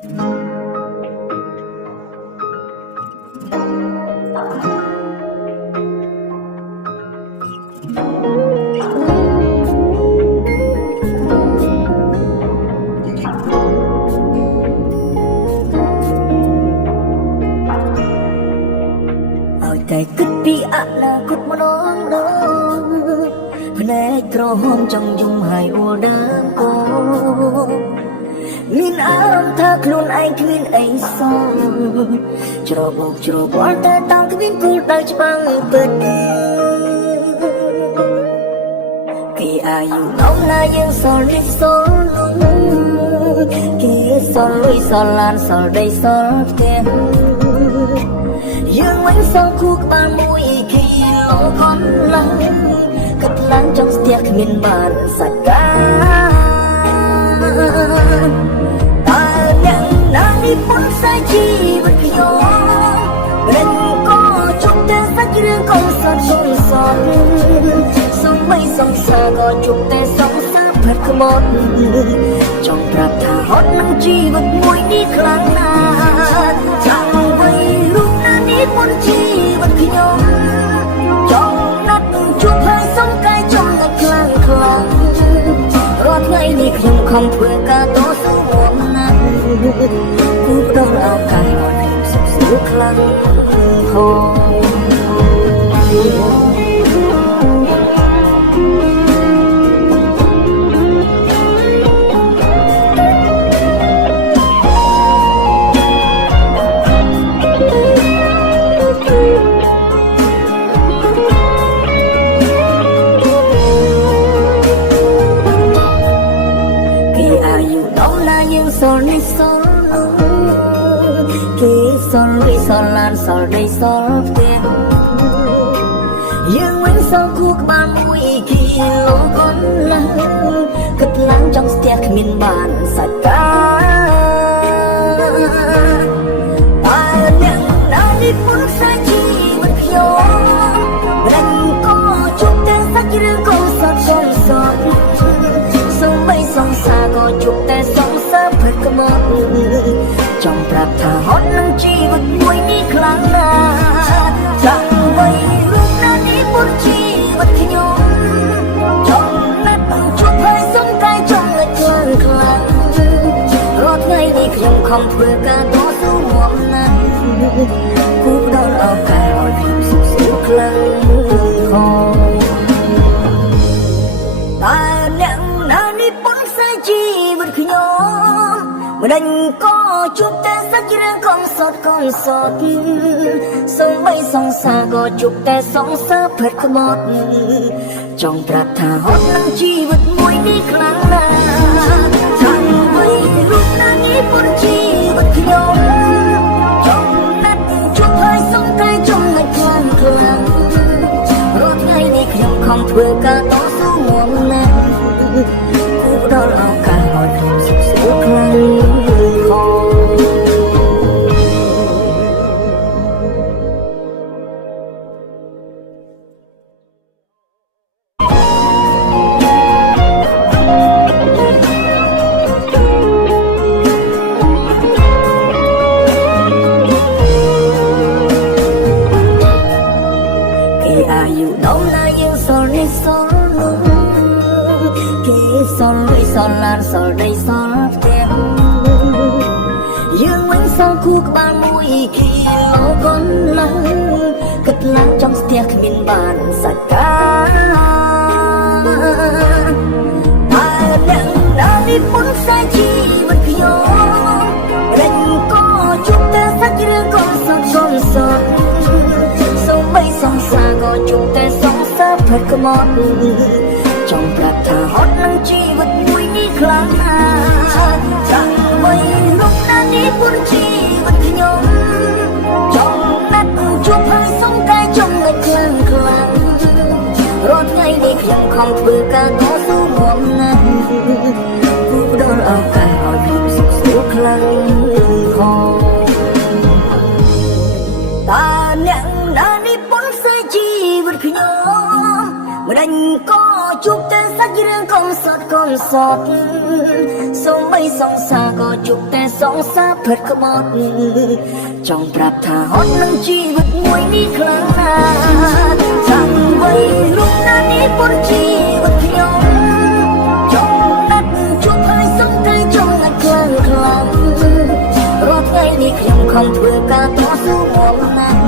តែគិតពីអនាគតម្ដងភ្នែកក្រហមចង់យំហើយអួលដើមកោមានអារម្មណ៍ថាខ្លួនឯងគ្មានអីសល់ច្របូកច្របល់តែតាំងគ្មានគោលដៅច្បាស់ពិតគេអាយុអស់ណាយើងសល់នេះសល់នោះគេសល់លុយសល់ឡានសល់ដីសល់ផ្ទះយើងវិញសងគូក្បាលមួយគីឡូកន្លងគិតឡើងចង់ស្ទះគ្មានបានសាច់ការតើយ៉ាងណានេះពុនសាយជីវិតខ្ញុំរិនក៏ជុំតែសាច់រឿងកុំសត់សុំសត់សំបីសង្សារក៏ជុំតែសង្សារផាត់ខ្មត់ចង់ប្រាប់ថាហត់នឹងជីវិតមួយនេះខ្លាំងណាស់ចង់ឲ្យរូបណានេះពុនជីវិតខ្ញុំចង់ណាត់ជួបហើយសុំកាយចង់តែខ្លាំងខ្លាំងរាល់ថ្ងៃនេះខ្ញុំខំធ្វើការតស៊ូមកណាស់គូផ្ដល់ឱកាសឲ្យខ្ញុំសុខស្រួលខ្លាំងហូសល់នេះសល់នោះគេសល់លុយសល់ឡានសល់ដីសល់ផ្ទះយើងវិញសល់គូក្បាលមួយគីឡូកន្លងគិតឡើងចង់ស្ទះគ្មានបានសាច់ការតើយ៉ាងណានេះពុនសាច់ជីវិតខ្ញុំរិនក៏ជុំតែសាច់រឿងកុំសត់សុំសត់សំបីសង្សារក៏ជុំតែសង្សារផិតក្បត់ចង់ប្រាប់ថាហត់នឹងជីវិតមួយនេះខ្លាំងណាស់ចង់ឲ្យរូបណានេះពុនជីវិតខ្ញុំចង់ណាត់ជួបហើយសុំតែចង់ឲ្យខ្លាំងខ្លាំងរាល់ថ្ងៃនេះខ្ញុំខំធ្វើការតស៊ូមកណាស់គូផ្ដល់ឱកាសឲ្យខ្ញុំសុខស្រួលខ្លាំងហូតើអ្នកណានេះពុនសាយជីវិតខ្ញុំម្ដេចក៏ជួបតែសាច់រឿងកុំសត់សំបីសង្សារក៏ជួបតែសង្សារផិតខ្មត់ចង់ប្រាប់ថាហត់នឹងជីវិតមួយនេះខ្លាំងណាស់ចាំឲ្យរូបណានេះពុនជីវិតខ្ញុំចង់ណាត់ជួបហើយសុំតែចង់ឲ្យខ្លាំងខ្លាំងរាល់ថ្ងៃនេះខ្ញុំខំធ្វើការតស៊ូមកណាស់គូផ្ដល់ឱកាសឲ្យខ្ញុំសុខស្រួលខ្លាំងអាយុដល់ណាយើងសល់នេះសល់នោះគេសល់លុយសល់ឡានសល់ដីសល់ផ្ទះយើងវិញសល់គូក្បាលមួយគីឡូកន្លងគិតឡើងចង់ស្ទះគ្មានបានសាច់ការតើអ្នកណានេះពុនសាយជីវិតខ្ញុំរិនក៏ជួបតែសាច់រឿងកុំសត់សុំសត់សំបីសង្សារក៏ជុំតែសង្សារផិតក្បត់ចង់ប្រាប់ថាហត់នឹងជីវិតមួយនេះខ្លាំងណាស់ចាំឲ្យរូបណានេះពុនជីវិតខ្ញុំចង់ណាត់ជួបហើយសុំតែចង់ឲ្យខ្លាំងខ្លាំងរាល់ថ្ងៃនេះខ្ញុំខំធ្វើការតស៊ូមកណាស់គូផ្ដល់ឱកាសឲ្យខ្ញុំសុខស្រួលខ្លាំងហូតើអ្នកណានេះពុនសាយជីវិតខ្ញុំម្ដេចក៏ជួបតែ សាច់រឿងកុំសត់កុំសត់សូម្បីសង្សារក៏ជប់តែសង្សារភិតក្បត់ចង់ប្រាប់ថាហត់នឹងជីវិតមួយនេះខ្លាំងណាស់ចាំໄว้លោកណានេះពុនជីវិតខ្ញុំចង់ណាត់ជួបហើយសុំតែចង់ណាត់ខ្លាំងខ្លាំងរាល់ថ្ងៃនេះខ្ញុំខំធ្វើការតស៊ូមកណាស់